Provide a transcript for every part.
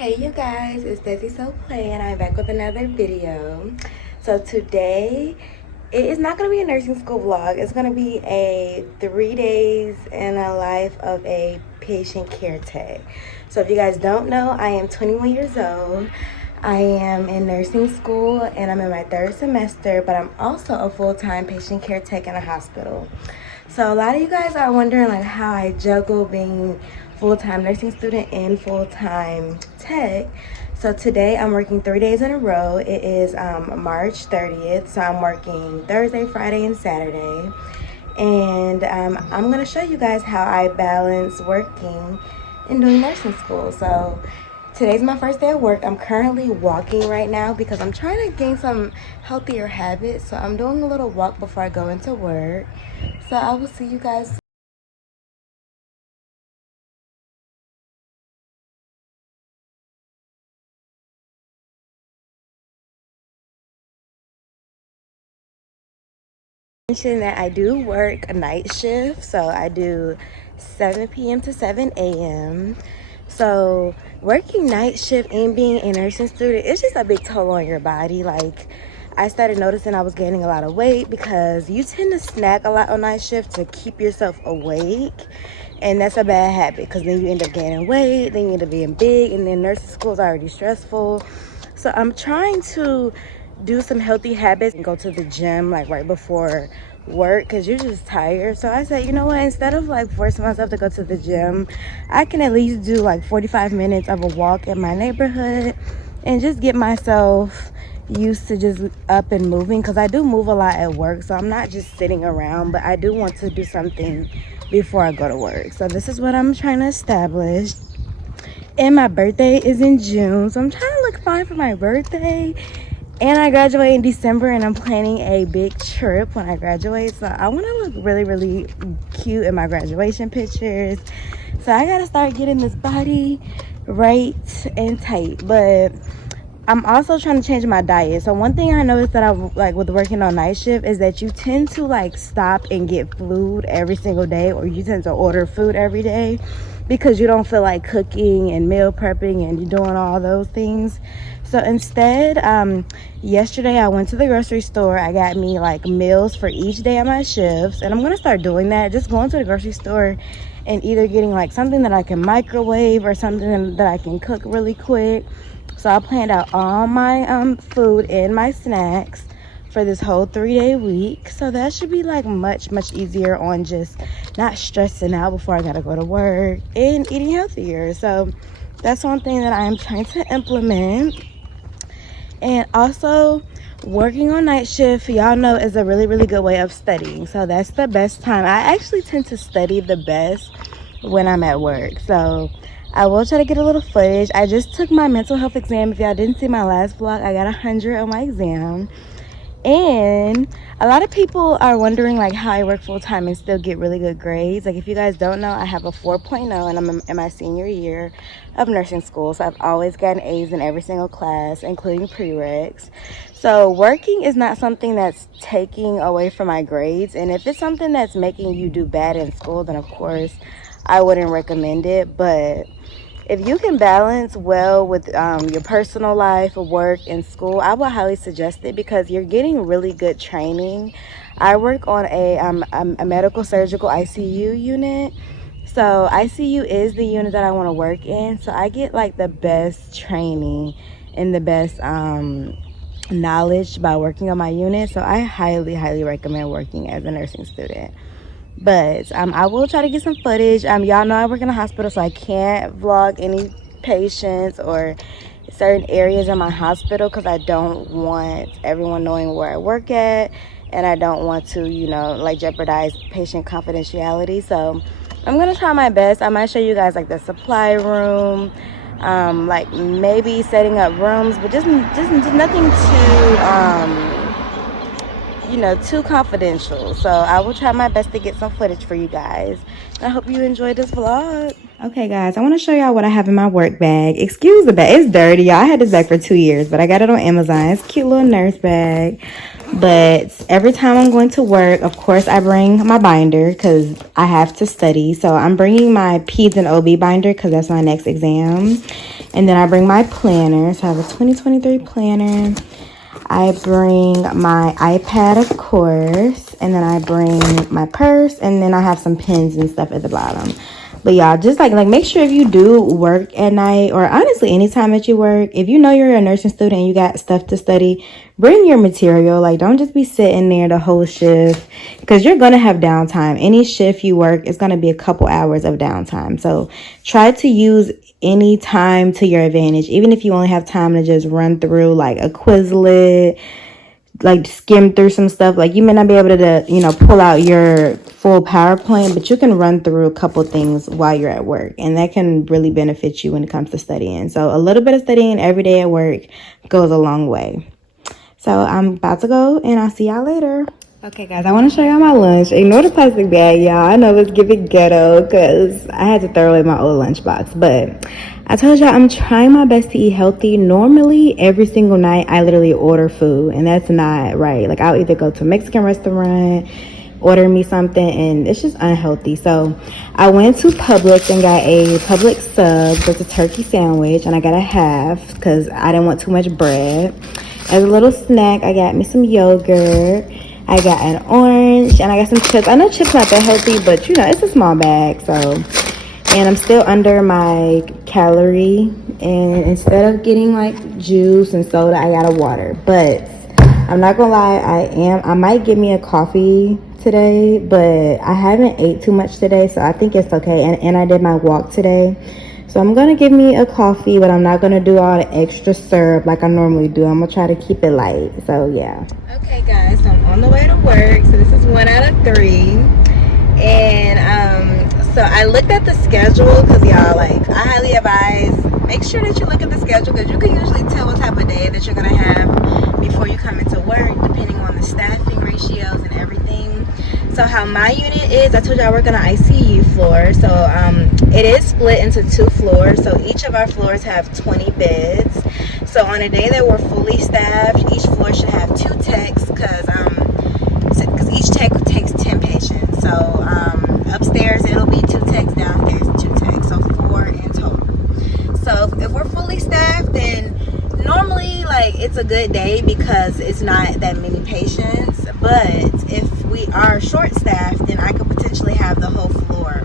Hey you guys, it's Desi So Play and I'm back with another video. So today, it is not going to be a nursing school vlog. It's going to be a 3 days in a life of a patient care tech. So if you guys don't know, I am 21 years old. I am in nursing school and I'm in my 3rd semester, but I'm also a full-time patient care tech in a hospital. So a lot of you guys are wondering like how I juggle being full-time nursing student and full-time tech. So today I'm working 3 days in a row. It is March 30th, so I'm working Thursday, Friday, and Saturday. And I'm gonna show you guys how I balance working and doing nursing school. So today's my first day of work. I'm currently walking right now because I'm trying to gain some healthier habits. So I'm doing a little walk before I go into work. So I will see you guys. Mention that I do work a night shift, so I do 7 p.m. to 7 a.m. So working night shift and being a nursing student, it's just a big toll on your body. Like I started noticing I was gaining a lot of weight because you tend to snack a lot on night shift to keep yourself awake, and that's a bad habit because then you end up gaining weight, then you end up being big, and then nursing school is already stressful. So I'm trying to do some healthy habits and go to the gym like right before work because you're just tired. So I said, you know what, instead of like forcing myself to go to the gym, I can at least do like 45 minutes of a walk in my neighborhood and just get myself used to just up and moving, because I do move a lot at work. So I'm not just sitting around, but I do want to do something before I go to work. So this is what I'm trying to establish. And my birthday is in June, so I'm trying to look fine for my birthday. And I graduate in December, and I'm planning a big trip when I graduate. So I want to look really, really cute in my graduation pictures. So I got to start getting this body right and tight. But I'm also trying to change my diet. So one thing I noticed that I like with working on night shift is that you tend to like stop and get food every single day, or you tend to order food every day because you don't feel like cooking and meal prepping and you're doing all those things. So instead, yesterday I went to the grocery store. I got me like meals for each day of my shifts, and I'm gonna start doing that. Just going to the grocery store and either getting like something that I can microwave or something that I can cook really quick. So I planned out all my food and my snacks for this whole 3-day week. So that should be like much easier on just not stressing out before I gotta go to work and eating healthier. So that's one thing that I am trying to implement. And also working on night shift, y'all know, is a really good way of studying. So that's the best time. I actually tend to study the best when I'm at work. So I will try to get a little footage. I just took my mental health exam. If y'all didn't see my last vlog, I got 100 on my exam. And a lot of people are wondering like how I work full-time and still get really good grades. Like if you guys don't know, I have a 4.0 and I'm in my senior year of nursing school. So I've always gotten A's in every single class, including prereqs. So working is not something that's taking away from my grades. And if it's something that's making you do bad in school, then of course I wouldn't recommend it. But if you can balance well with your personal life, work, and school, I would highly suggest it because you're getting really good training. I work on a medical surgical ICU unit. So ICU is the unit that I want to work in. So I get like the best training and the best knowledge by working on my unit. So I highly recommend working as a nursing student. But I will try to get some footage. Y'all know I work in a hospital, so I can't vlog any patients or certain areas in my hospital because I don't want everyone knowing where I work at, and I don't want to, you know, like jeopardize patient confidentiality. So I'm gonna try my best. I might show you guys like the supply room, like maybe setting up rooms, but just nothing too you know, too confidential. So I will try my best to get some footage for you guys. I hope you enjoyed this vlog. Okay guys, I want to show y'all what I have in my work bag. Excuse the bag, it's dirty, y'all. I had this bag for 2 years, but I got it on Amazon. It's a cute little nurse bag. But every time I'm going to work, of course, I bring my binder because I have to study. So I'm bringing my Peds and OB binder because that's my next exam. And then I bring my planner. So I have a 2023 planner. I bring my iPad, of course. And then I bring my purse. And then I have some pens and stuff at the bottom. But y'all, just like make sure if you do work at night, or honestly anytime that you work, if you know you're a nursing student and you got stuff to study, bring your material. Like, don't just be sitting there the whole shift, because you're gonna have downtime. Any shift you work, it's gonna be a couple hours of downtime. So try to use any time to your advantage, even if you only have time to just run through like a Quizlet, like skim through some stuff. Like, you may not be able to, you know, pull out your full PowerPoint, but you can run through a couple things while you're at work, and that can really benefit you when it comes to studying. So a little bit of studying every day at work goes a long way. So I'm about to go, and I'll see y'all later. Okay, guys, I want to show y'all my lunch. Ignore the plastic bag, y'all. I know it's giving ghetto because I had to throw away my old lunchbox, but I told y'all I'm trying my best to eat healthy. Normally, every single night, I literally order food, and that's not right. Like, I'll either go to a Mexican restaurant, order me something, and it's just unhealthy. So I went to Publix and got a Publix sub. That's a turkey sandwich, and I got a half because I didn't want too much bread. As a little snack, I got me some yogurt. I got an orange, and I got some chips. I know chips not that healthy, but you know, it's a small bag, so. And I'm still under my calorie, and instead of getting like juice and soda, I got a water. But I'm not gonna lie, I might get me a coffee today, but I haven't ate too much today, so I think it's okay. And I did my walk today, so I'm gonna give me a coffee, but I'm not gonna do all the extra syrup like I normally do. I'm gonna try to keep it light. So yeah. Okay, guys, so I'm on the way to work. So this is 1 out of 3, and so I looked at the schedule because y'all, like, I highly advise make sure that you look at the schedule, because you can usually tell what type of day that you're gonna have before you come into work, depending on the staffing ratios and everything. So how my unit is, I told you I work on an ICU floor, so it is split into 2 floors. So each of our floors have 20 beds. So on a day that we're fully staffed, each floor should have 2 techs, because each tech takes 10 patients. So upstairs it'll be 2 techs, downstairs 2 techs, so 4 in total. So if we're fully staffed, then normally, like, it's a good day because it's not that many patients. But if we are short staffed, then I could potentially have the whole floor,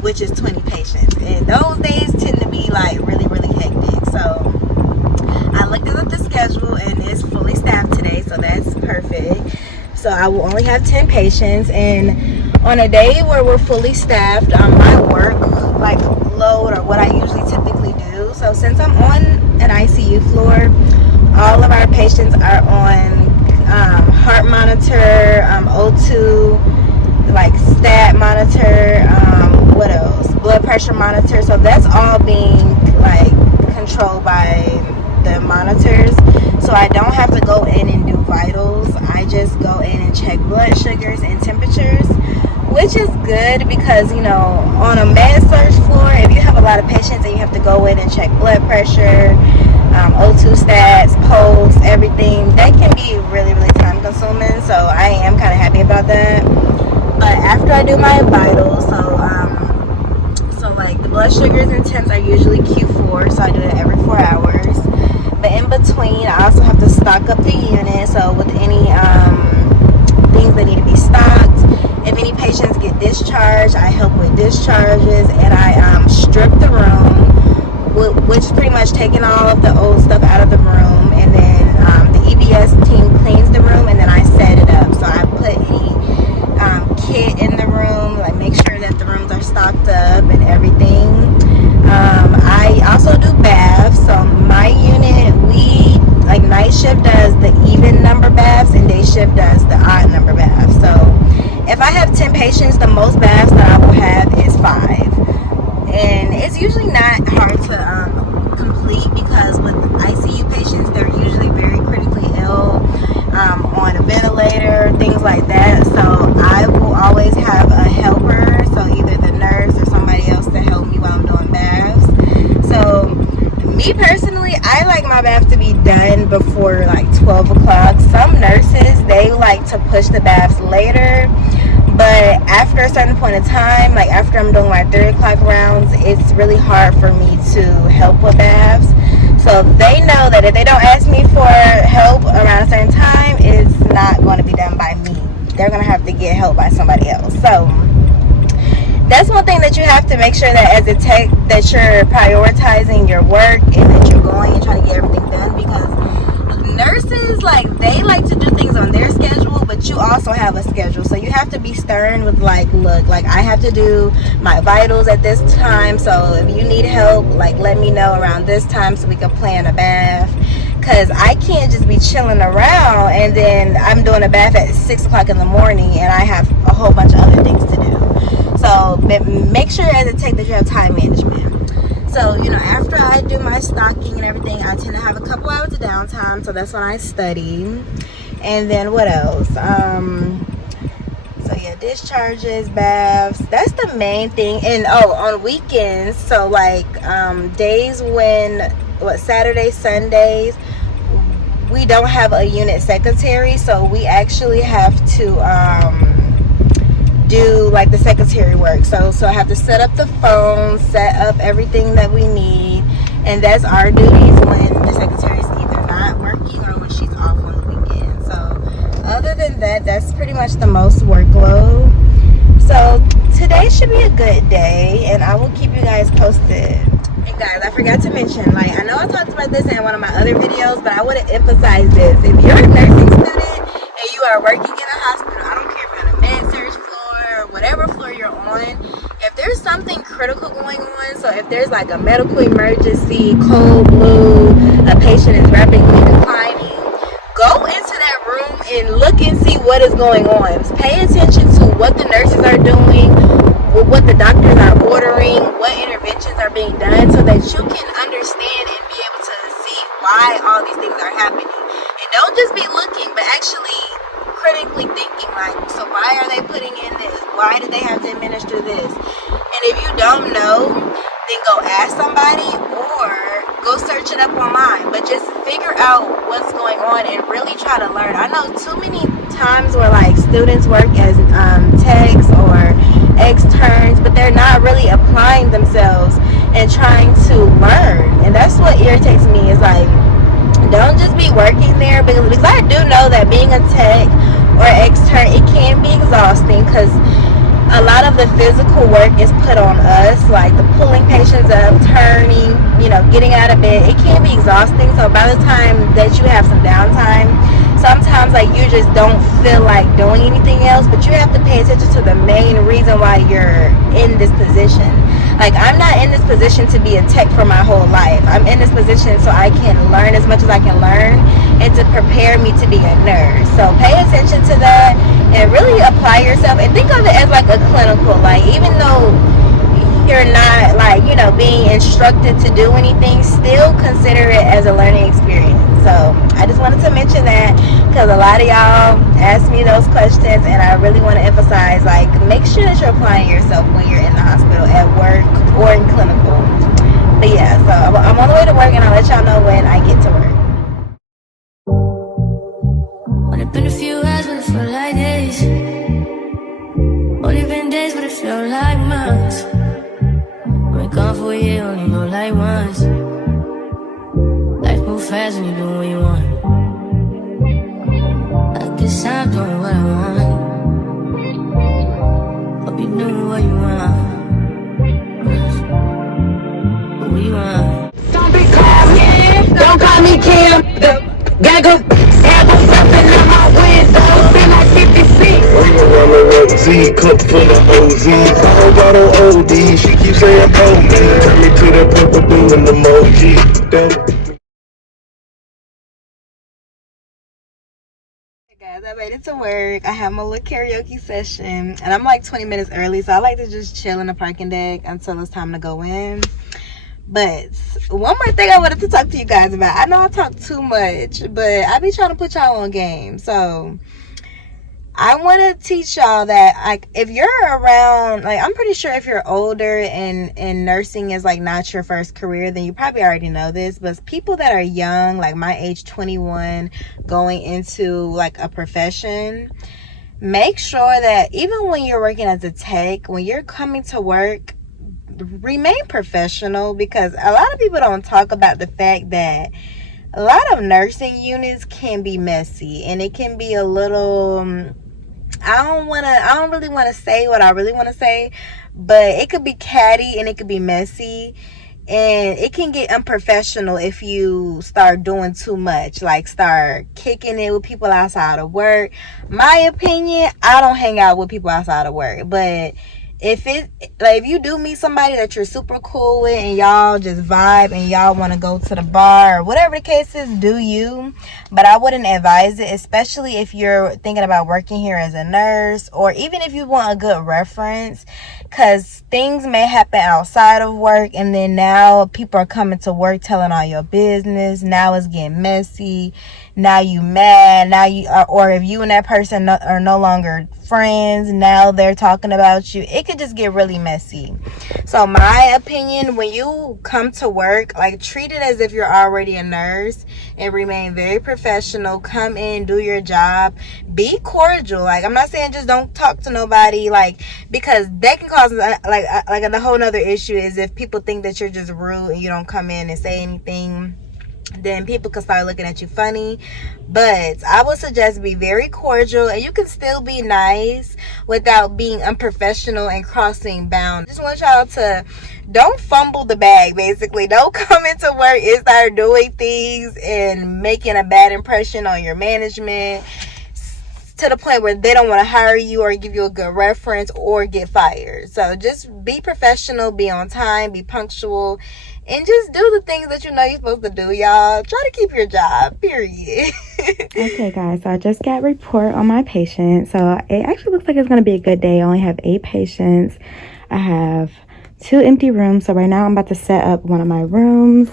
which is 20 patients, and those days tend to be like really, really hectic. So I looked at the schedule, and it's fully staffed today, so that's perfect. So I will only have 10 patients, and on a day where we're fully staffed, my work like load, or what I usually typically do. So since I'm on an ICU floor, all of our patients are on heart monitor, O2, like stat monitor, what else? Blood pressure monitor. So that's all being like controlled by the monitors. So I don't have to go in and do vitals. I just go in and check blood sugars and temperatures, which is good because, you know, on a med surg floor, if you have a lot of patients and you have to go in and check blood pressure, O2 stats, pulse, everything, that can be really, really time consuming. So I am kind of happy about that. But after I do my vitals, so like the blood sugars and temps are usually Q4, so I do it every 4 hours. But in between, I also have to stock up the unit. So with any things that need to be stocked, if any patients get discharged, I help with discharges, and I strip the room, which is pretty much taking all of the old stuff out of the room, and then the EBS team cleans the room, and then I set it up. So I put any kit in the room, like make sure that the rooms are stocked up and everything. I also do baths. So my unit, like night shift does the even number baths, and day shift does the odd number baths. So if I have 10 patients, the most baths that I will have is 5. And it's usually not hard to complete, because with ICU patients, they're usually very critically ill, on a ventilator, things like that. So I will always have a helper, so either the nurse or somebody else to help me while I'm doing baths. So me Me personally, I like my bath to be done before like 12 o'clock. Some nurses, they like to push the baths later, but after a certain point of time, like after I'm doing my 3 o'clock rounds, it's really hard for me to help with baths. So they know that if they don't ask me for help around a certain time, it's not going to be done by me. They're going to have to get help by somebody else. So that's one thing that you have to make sure that as a tech that you're prioritizing your work and that you're going and trying to get everything done, because nurses, like, they like to do things on their schedule, but you also have a schedule. So you have to be stern with like, look, like I have to do my vitals at this time, so if you need help, like let me know around this time so we can plan a bath. Because I can't just be chilling around and then I'm doing a bath at 6 o'clock in the morning and I have a whole bunch of other things to do. So make sure as a tech that you have time management. So, you know, after I do my stocking and everything, I tend to have a couple hours of downtime. So that's when I study. And then what else? So yeah, discharges, baths. That's the main thing. And on weekends, so like days when, Saturdays, Sundays, we don't have a unit secretary. So we actually have to do like the secretary work. So I have to set up the phone, set up everything that we need, and that's our duties when the secretary is either not working or when she's off on the weekend. So other than that, that's pretty much the most workload. So today should be a good day, and I will keep you guys posted. And guys, I forgot to mention, like, I know I talked about this in one of my other videos, but I want to emphasize this. If you're a nursing student and you are working in a hospital, I don't care if you're on a med surg floor or whatever floor you're on, if there's something critical going on, so if there's like a medical emergency, cold blue, a patient is rapidly declining, go into that room and look and see what is going on. Pay attention to what the nurses are doing, what the doctors are ordering, what interventions are being done, so that you can understand and be able to see why all these things are happening. And don't just be looking, but actually critically thinking, like, so why are they putting in this? Why did they have to administer this? And if you don't know, then go ask somebody or go search it up online. But just figure out what's going on and really try to learn. I know too many times where like students work as techs or externs, but they're not really applying themselves and trying to learn. And that's what irritates me, is like, don't just be working there, because I do know that being a tech or extern, it can be exhausting, because a lot of the physical work is put on us, like the pulling patients up, turning, you know, getting out of bed. It can be exhausting. So by the time that you have some downtime, sometimes like you just don't feel like doing anything else, but you have to pay attention to the main reason why you're in this position. Like, I'm not in this position to be a tech for my whole life. I'm in this position so I can learn as much as I can learn and to prepare me to be a nurse. So pay attention to that and really apply yourself, and think of it as like a clinical. Like, even though you're not like, you know, being instructed to do anything, still consider it as a learning experience. So I just wanted to mention that, because a lot of y'all ask me those questions, and I really want to emphasize, like, make sure that you're applying yourself when you're in the hospital, at work, or in clinical. But yeah, so I'm on the way to work, and I'll let y'all know when I get to work. Only been a few hours, but it felt like days. Only been days, but it felt like months. Been gone for a year, only know like once. Life move fast when you do what you want. I guess I'm doing what I want. Hope you doing what you want. What we want. Don't be calling, don't call me Kim. Gotta go have something on my window. Been like 56. Z, cup full of OZ, bottle OD. She keeps saying, oh man, turn me to that purple balloon emoji. Guys, I made it to work. I have my little karaoke session, and I'm like 20 minutes early, so I like to just chill in the parking deck until it's time to go in. But one more thing I wanted to talk to you guys about. I know I talk too much, but I be trying to put y'all on game. So I want to teach y'all that, like, if you're around, like, I'm pretty sure if you're older and nursing is like not your first career, then you probably already know this. But people that are young, like my age, 21, going into like a profession, make sure that even when you're working as a tech, when you're coming to work, remain professional, because a lot of people don't talk about the fact that a lot of nursing units can be messy, and it can be a little, I don't really want to say what I really want to say, but it could be catty and it could be messy, and it can get unprofessional if you start doing too much, like start kicking it with people outside of work. My opinion, I don't hang out with people outside of work, but if you do meet somebody that you're super cool with and y'all just vibe and y'all want to go to the bar or whatever the case is, do you. But I wouldn't advise it, especially if you're thinking about working here as a nurse, or even if you want a good reference, because things may happen outside of work, and then now people are coming to work telling all your business. Now it's getting messy. Now you mad. Now you are, or if you and that person are no longer friends, now they're talking about you. It could just get really messy. So my opinion, when you come to work, like, treat it as if you're already a nurse and remain very professional. Come in, do your job, be cordial. Like, I'm not saying just don't talk to nobody, like, because that can cause like a whole nother issue is if people think that you're just rude and you don't come in and say anything, then people can start looking at you funny. But I would suggest be very cordial, and you can still be nice without being unprofessional and crossing bounds. Just want y'all to don't fumble the bag, basically. Don't come into work and start doing things and making a bad impression on your management to the point where they don't want to hire you or give you a good reference or get fired. So just be professional, be on time, be punctual, and just do the things that you know you're supposed to do, y'all. Try to keep your job, period. Okay, guys, so I just got a report on my patient. So it actually looks like it's going to be a good day. I only have 8 patients. I have 2 empty rooms. So right now I'm about to set up one of my rooms,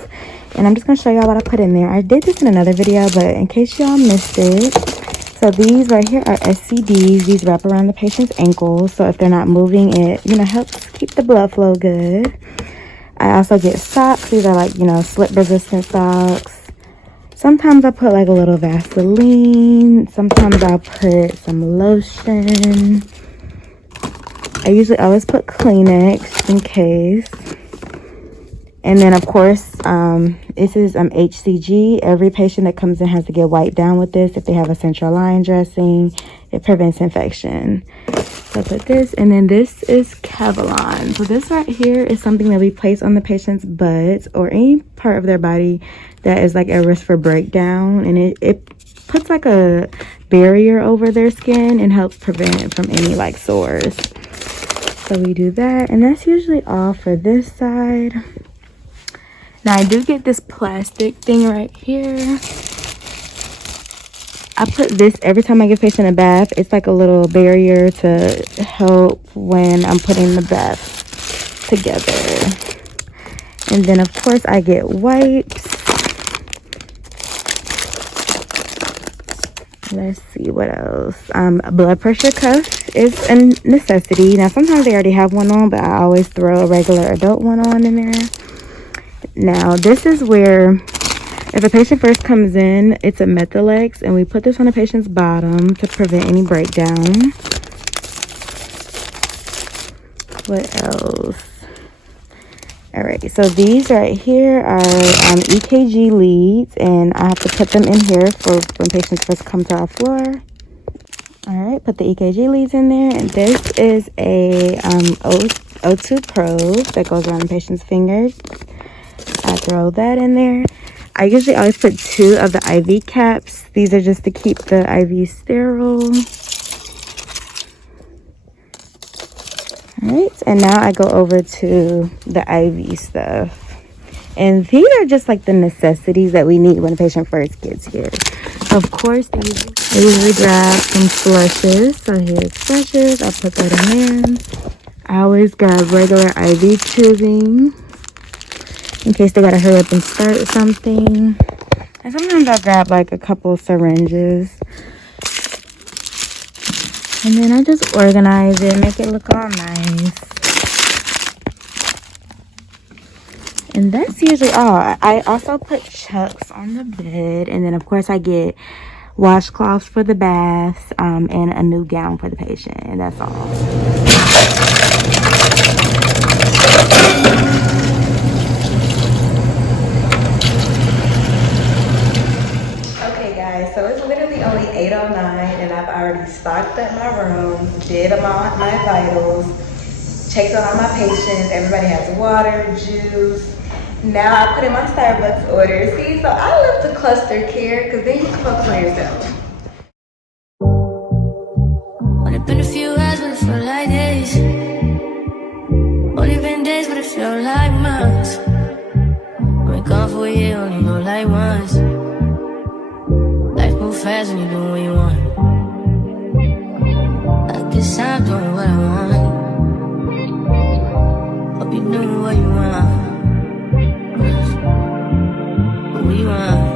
and I'm just going to show y'all what I put in there. I did this in another video, but in case y'all missed it, so these right here are SCDs. These wrap around the patient's ankles, so if they're not moving, it, helps keep the blood flow good. I also get socks. These are like, slip resistant socks. Sometimes I put like a little Vaseline. Sometimes I'll put some lotion. I usually always put Kleenex in case. And then, of course, this is HCG. Every patient that comes in has to get wiped down with this. If they have a central line dressing, it prevents infection. So I put this, and then this is Kevlon. So this right here is something that we place on the patient's butt or any part of their body that is like at risk for breakdown. And it puts like a barrier over their skin and helps prevent it from any like sores. So we do that, and that's usually all for this side. Now I do get this plastic thing right here. I put this every time I give a patient a bath. It's like a little barrier to help when I'm putting the bath together. And then of course I get wipes. Let's see what else. A blood pressure cuff is a necessity. Now sometimes they already have one on, but I always throw a regular adult one on in there. Now this is where, if a patient first comes in, it's a Methylex, and we put this on a patient's bottom to prevent any breakdown. What else? Alright, so these right here are EKG leads, and I have to put them in here for when patients first come to our floor. Alright, put the EKG leads in there, and this is a O2 probe that goes around the patient's fingers. I throw that in there. I usually always put 2 of the IV caps. These are just to keep the IV sterile. Alright, and now I go over to the IV stuff. And these are just like the necessities that we need when a patient first gets here. Of course, I usually grab some flushes. So here's flushes. I'll put that in there. I always grab regular IV tubing in case they gotta hurry up and start something. And sometimes I'll grab like a couple syringes. And then I just organize it, make it look all nice. And that's usually all. I also put chucks on the bed. And then, of course, I get washcloths for the baths and a new gown for the patient. And that's all. Okay guys, so it's literally only 8:09 and I've already stocked up my room, did my vitals, checked on all my patients. Everybody has water, juice. Now I put in my Starbucks order. See, so I love to cluster care because then you can focus on yourself. Only been a few hours, but it felt like days. Only been days, but it felt like months. Been gone for a year, only know like once. Life move fast when you do what you want. I guess I'm doing what I want. Hope you doing what you want. What you want.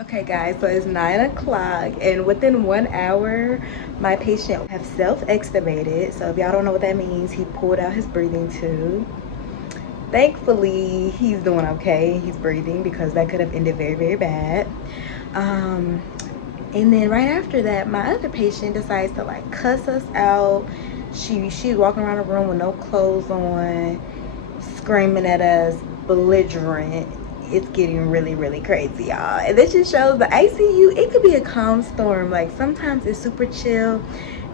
Okay guys, so it's 9 o'clock and within 1 hour my patient have self-extubated. So if y'all don't know what that means, he pulled out his breathing tube. Thankfully he's doing okay, he's breathing, because that could have ended very, very bad. And then right after that, my other patient decides to like cuss us out. She's walking around the room with no clothes on, screaming at us, belligerent. It's getting really, really crazy, y'all. And this just shows the ICU, it could be a calm storm. Like sometimes it's super chill,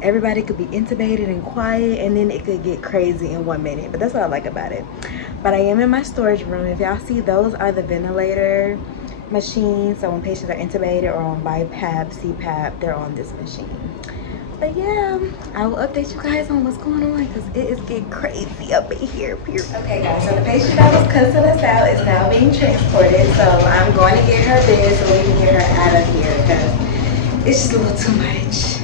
everybody could be intubated and quiet, and then it could get crazy in 1 minute. But that's what I like about it. But I am in my storage room. If y'all see, those are the ventilator machines. So when patients are intubated or on BiPAP, CPAP, they're on this machine. But yeah, I will update you guys on what's going on because it is getting crazy up in here, period. Okay guys, so the patient that was cussing us out is now being transported. So I'm going to get her bed so we can get her out of here because it's just a little too much.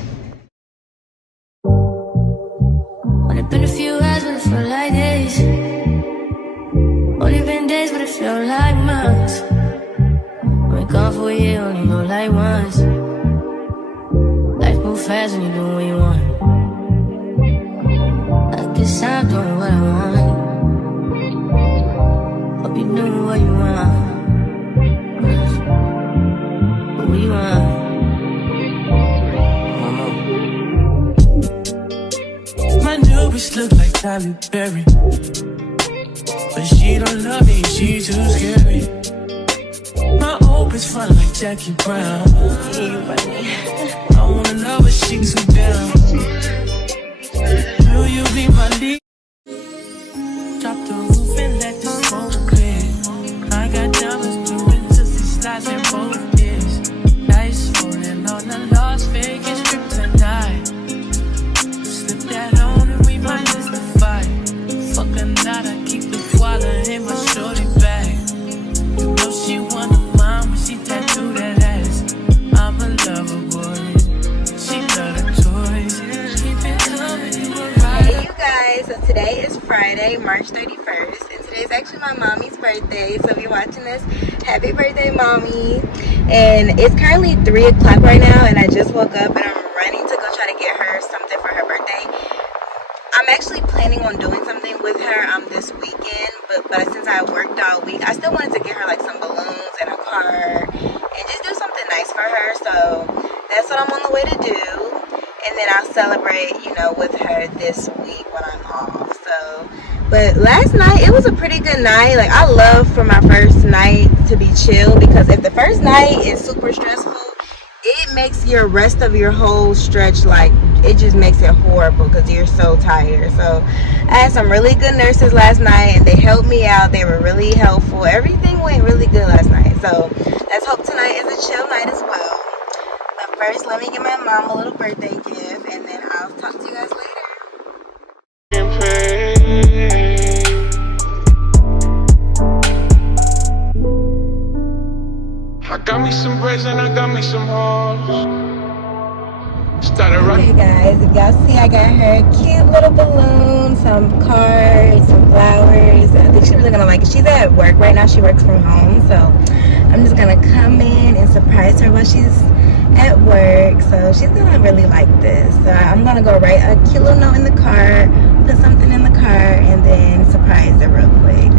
Only been a few hours, but it felt like days. Only been days, but it felt like months. Been gone for a year, only know like once. Life move fast when you do what you want. I guess I'm doing what I want. Hope you doing what you want. What you want. My new bitch look like Tyler Perry, but she don't love me, she too scary. My old bitch fun like Jackie Brown. I wanna love her, she too down. Will you be my lead? Drop the roof and let the smoke clear. I got diamonds doing just these slides in both ears. Dice rolling on the Las Vegas strip tonight. Slip that on and we might miss the fight. Fuck a night, I keep the wallet in my shorty bag. You know she wanna mine when she tattoo that ass. I'm a lover boy, she love the toys. Keep it coming, you alright. Hey you guys, so today is Friday, March 31st, and today is actually my mommy's birthday. So if you're watching this, happy birthday, mommy. And it's currently 3 o'clock right now, and I just woke up and I'm running to go try to get her something for her birthday. I'm actually planning on doing something with her this weekend, but since I worked all week, I still wanted to get her like some balloons and a car and just do something nice for her. So that's what I'm on the way to do. And then I'll celebrate, you know, with her this week when I'm off. So, but last night, it was a pretty good night. Like, I love for my first night to be chill, because if the first night is super stressful, it makes your rest of your whole stretch, like, it just makes it horrible because you're so tired. So I had some really good nurses last night and they helped me out. They were really helpful. Everything went really good last night. So let's hope tonight is a chill night as well. But first, let me give my mom a little birthday gift and then I'll talk to you guys later. I got me some braids and I got me some hoes. Okay guys, if y'all see, I got her a cute little balloon, some cards, some flowers. I think she's really gonna like it. She's at work right now, she works from home, so I'm just gonna come in and surprise her while she's at work, so she's gonna really like this. So I'm gonna go write a cute little note in the car, put something in the car, and then surprise her real quick.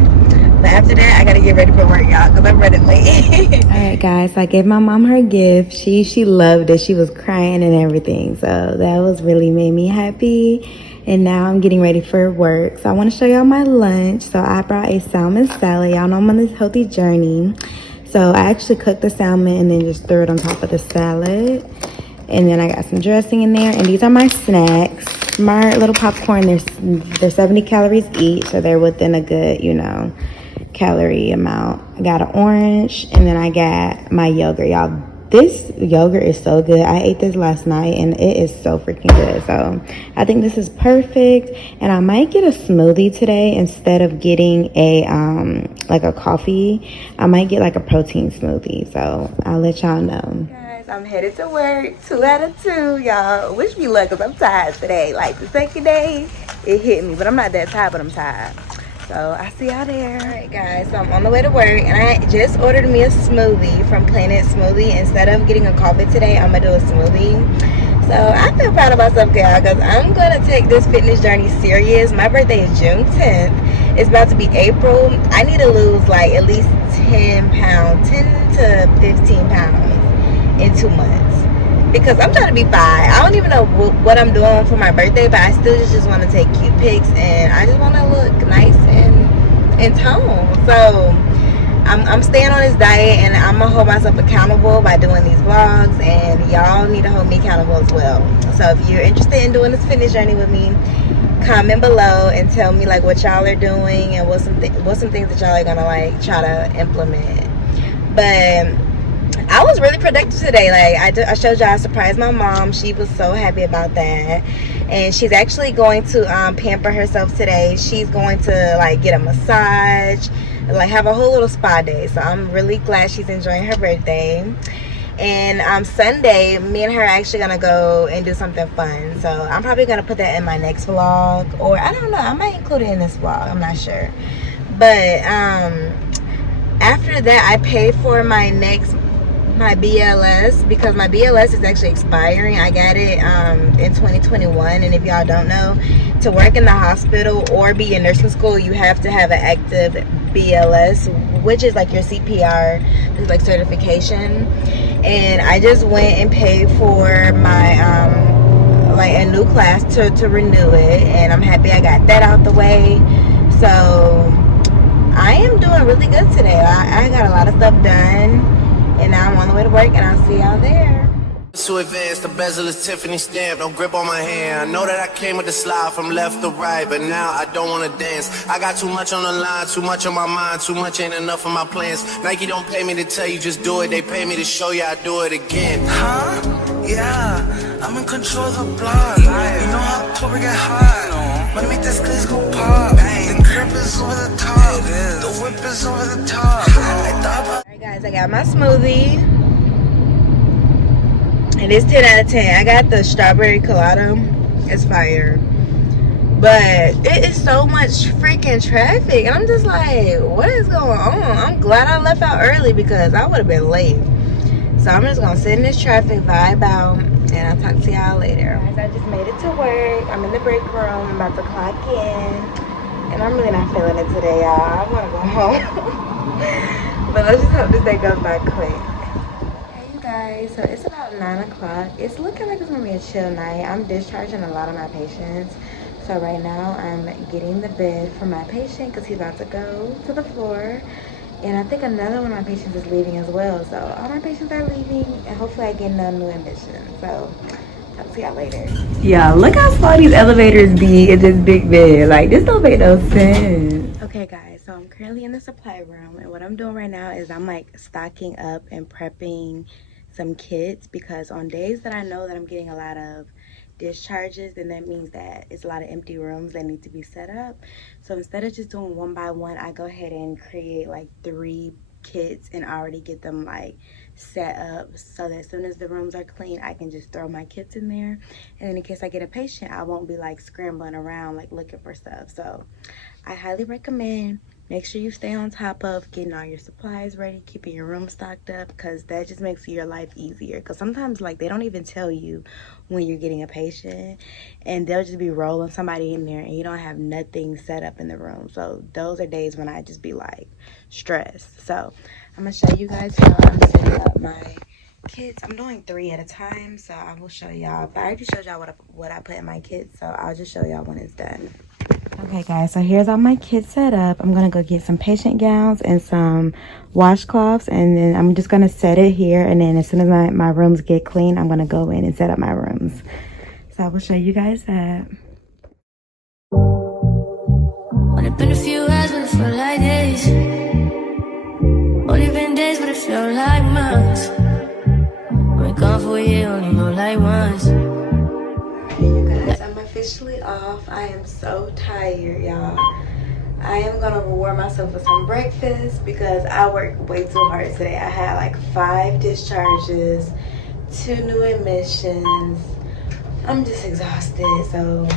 But after that, I gotta get ready for work, y'all, because I'm running late. All right, guys, so I gave my mom her gift. She loved it. She was crying and everything, so that was really made me happy. And now I'm getting ready for work, so I want to show y'all my lunch. So I brought a salmon salad. Y'all know I'm on this healthy journey, so I actually cooked the salmon and then just threw it on top of the salad. And then I got some dressing in there, and these are my snacks. My little popcorn, they're 70 calories each, so they're within a good, you know, calorie amount. I got an orange, and then I got my yogurt. Y'all, this yogurt is so good. I ate this last night and it is so freaking good. So I think this is perfect, and I might get a smoothie today instead of getting a like a coffee. I might get like a protein smoothie, so I'll let y'all know. Guys, I'm headed to work. 2 out of 2, y'all. Wish me luck, because I'm tired today. Like, the second day, it hit me, but I'm not that tired, but I'm tired. So I see y'all there. All right, guys, so I'm on the way to work, and I just ordered me a smoothie from Planet Smoothie. Instead of getting a coffee today, I'm gonna do a smoothie. So I feel proud of myself, y'all, because I'm gonna take this fitness journey serious. My birthday is June 10th. It's about to be April. I need to lose like at least 10 pounds, 10 to 15 pounds in 2 months. Because I'm trying to be fine. I don't even know what I'm doing for my birthday, but I still just want to take cute pics, and I just want to look nice and toned. So I'm staying on this diet, and I'm gonna hold myself accountable by doing these vlogs, and y'all need to hold me accountable as well. So if you're interested in doing this fitness journey with me, comment below and tell me like what y'all are doing and what's some things that y'all are gonna like try to implement. But I was really productive today. Like I showed y'all, I surprised my mom. She was so happy about that, and she's actually going to pamper herself today. She's going to like get a massage, like have a whole little spa day. So I'm really glad she's enjoying her birthday. And Sunday, me and her are actually gonna go and do something fun. So I'm probably gonna put that in my next vlog, or I don't know, I might include it in this vlog, I'm not sure. But after that, I paid for my BLS, because my BLS is actually expiring. I got it in 2021, and if y'all don't know, to work in the hospital or be in nursing school, you have to have an active BLS, which is like your CPR, it's like certification. And I just went and paid for my like a new class to renew it, and I'm happy I got that out the way. So I am doing really good today. I got a lot of stuff done, and now I'm on the way to work, and I'll see y'all there. So advanced, the bezel is Tiffany stamp, no grip on my hand. I know that I came with the slide from left to right, but now I don't wanna dance. I got too much on the line, too much on my mind, too much ain't enough of my plans. Nike don't pay me to tell you just do it, they pay me to show you I do it again. Huh? Yeah, I'm in control of the block. You know how October get hot. Wanna make this glaze go pop. The grip is over the top, the whip is over the top. Alright guys, I got my smoothie. And it's 10 out of 10. I got the strawberry colada. It's fire. But it is so much freaking traffic. And I'm just like, what is going on? I'm glad I left out early, because I would have been late. So I'm just going to sit in this traffic, vibe out, and I'll talk to y'all later. Guys, I just made it to work. I'm in the break room. I'm about to clock in. And I'm really not feeling it today, y'all. I want to go home. But let's just hope this day goes by quick. Guys, so it's about 9 o'clock. It's looking like it's gonna be a chill night. I'm discharging a lot of my patients, so right now I'm getting the bed for my patient because he's about to go to the floor, and I think another one of my patients is leaving as well. So all my patients are leaving, and hopefully I get no new admissions. So talk to y'all later. Yeah, look how small these elevators be in this big bed. Like, this don't make no sense. Okay guys, so I'm currently in the supply room, and what I'm doing right now is I'm like stocking up and prepping some kits, because on days that I know that I'm getting a lot of discharges, then that means that it's a lot of empty rooms that need to be set up. So instead of just doing one by one, I go ahead and create like 3 kits and already get them like set up, so that as soon as the rooms are clean, I can just throw my kits in there, and then in case I get a patient, I won't be like scrambling around like looking for stuff. So I highly recommend make sure you stay on top of getting all your supplies ready, keeping your room stocked up, because that just makes your life easier. Because sometimes, like, they don't even tell you when you're getting a patient, and they'll just be rolling somebody in there and you don't have nothing set up in the room. So those are days when I just be like stressed. So I'm gonna show you guys how I'm setting up my kits. I'm doing 3 at a time, so I will show y'all. But I already showed y'all what I put in my kits, so I'll just show y'all when it's done. Okay guys, so here's all my kits set up. I'm gonna go get some patient gowns and some washcloths, and then I'm just gonna set it here, and then as soon as my rooms get clean, I'm gonna go in and set up my rooms. So I will show you guys that. Only been a few hours, but it felt like days. Only been days, but it felt like months. Been gone for a year, only know like once. You guys, I'm officially off. I am so tired, y'all. I am gonna reward myself with some breakfast because I worked way too hard today. I had like 5 discharges, 2 new admissions. I'm just exhausted. So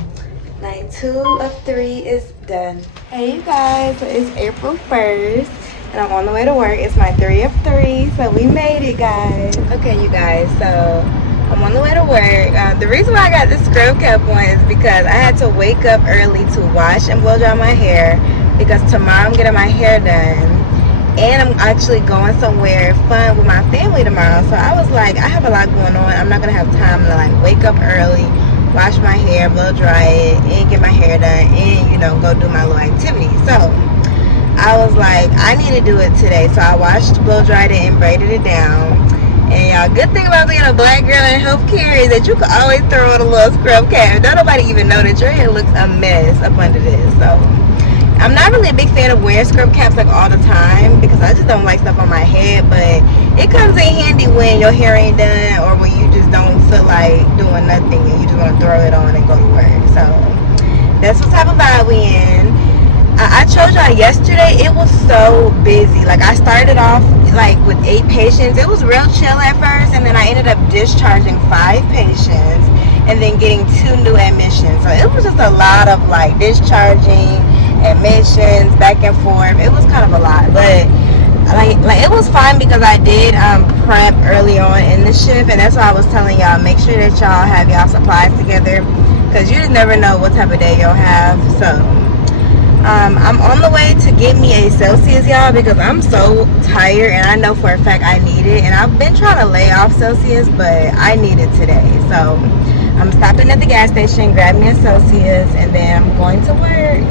night 2 of 3 is done. Hey you guys, so it's April 1st and I'm on the way to work. It's my 3 of 3, so we made it, guys. Okay, you guys, so I'm on the way to work. The reason why I got this scrub cap on is because I had to wake up early to wash and blow dry my hair because tomorrow I'm getting my hair done and I'm actually going somewhere fun with my family tomorrow. So I was like, I have a lot going on. I'm not gonna have time to like wake up early, wash my hair, blow dry it, and get my hair done, and you know, go do my little activity. So I was like, I need to do it today. So I washed, blow dried it, and braided it down. And y'all, good thing about being a black girl in healthcare is that you can always throw on a little scrub cap. Don't nobody even know that your hair looks a mess up under this. So I'm not really a big fan of wearing scrub caps like all the time because I just don't like stuff on my head, but it comes in handy when your hair ain't done or when you just don't feel like doing nothing and you just want to throw it on and go to work. So that's what type of vibe we in. I told y'all yesterday it was so busy. Like I started off like with 8 patients. It was real chill at first, and then I ended up discharging 5 patients and then getting 2 new admissions. So it was just a lot of like discharging, admissions, back and forth. It was kind of a lot, but like it was fine because I did prep early on in the shift, and that's why I was telling y'all, make sure that y'all have y'all supplies together because you just never know what type of day you'll have. So I'm on the way to get me a Celsius, y'all, because I'm so tired and I know for a fact I need it. And I've been trying to lay off Celsius, but I need it today. So I'm stopping at the gas station, grab me a Celsius, and then I'm going to work.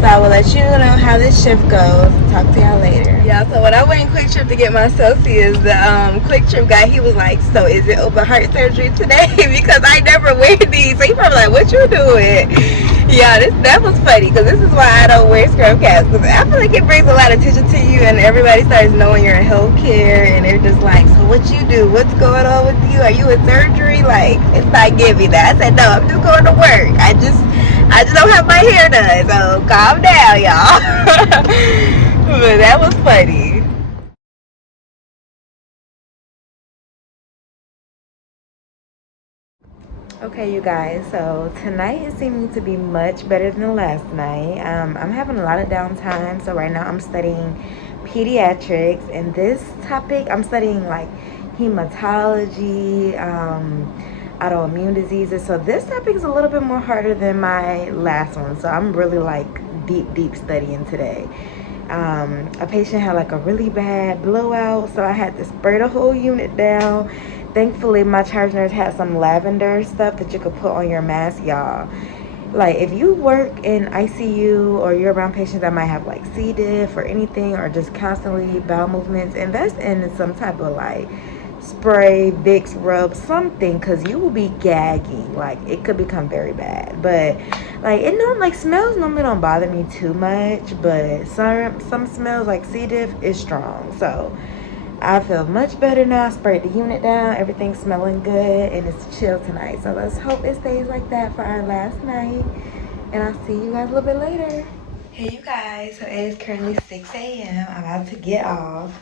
So I will let you know how this shift goes. Talk to y'all later. Yeah, so when I went in Quick Trip to get my Celsius, the Quick Trip guy, he was like, so is it open heart surgery today? Because I never wear these. So he probably like, what you doing? Yeah, that was funny because this is why I don't wear scrub caps, because I feel like it brings a lot of attention to you and everybody starts knowing you're in healthcare and they're just like, so what you do? What's going on with you? Are you in surgery? Like, it's not giving that. I said, no, I'm just going to work. I just don't have my hair done, so calm down, y'all. But that was funny. Okay, you guys, so tonight is seeming to be much better than the last night. I'm having a lot of downtime, so right now I'm studying pediatrics, and this topic I'm studying like hematology, autoimmune diseases. So this topic is a little bit more harder than my last one, so I'm really like deep studying today. A patient had like a really bad blowout, so I had to spray the whole unit down. Thankfully, my charge nurse had some lavender stuff that you could put on your mask, y'all. Like, if you work in ICU or you're around patients that might have like C. diff or anything, or just constantly bowel movements, invest in some type of like spray, Vicks, rub, something, because you will be gagging. Like, it could become very bad. But like, it don't, like, smells normally don't bother me too much, but some smells like C. diff is strong. So I feel much better now. I sprayed the unit down. Everything's smelling good, and it's chill tonight. So let's hope it stays like that for our last night. And I'll see you guys a little bit later. Hey, you guys. So it is currently 6 a.m. I'm about to get off.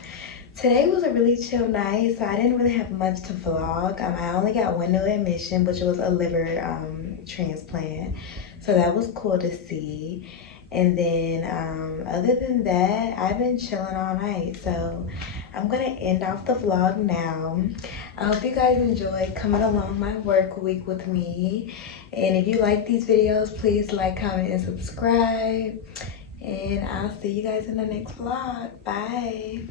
Today was a really chill night, so I didn't really have much to vlog. I only got 1 new admission, which was a liver transplant. So that was cool to see. And then other than that, I've been chilling all night. So I'm gonna end off the vlog now. I hope you guys enjoyed coming along my work week with me. And if you like these videos, please like, comment, and subscribe. And I'll see you guys in the next vlog. Bye.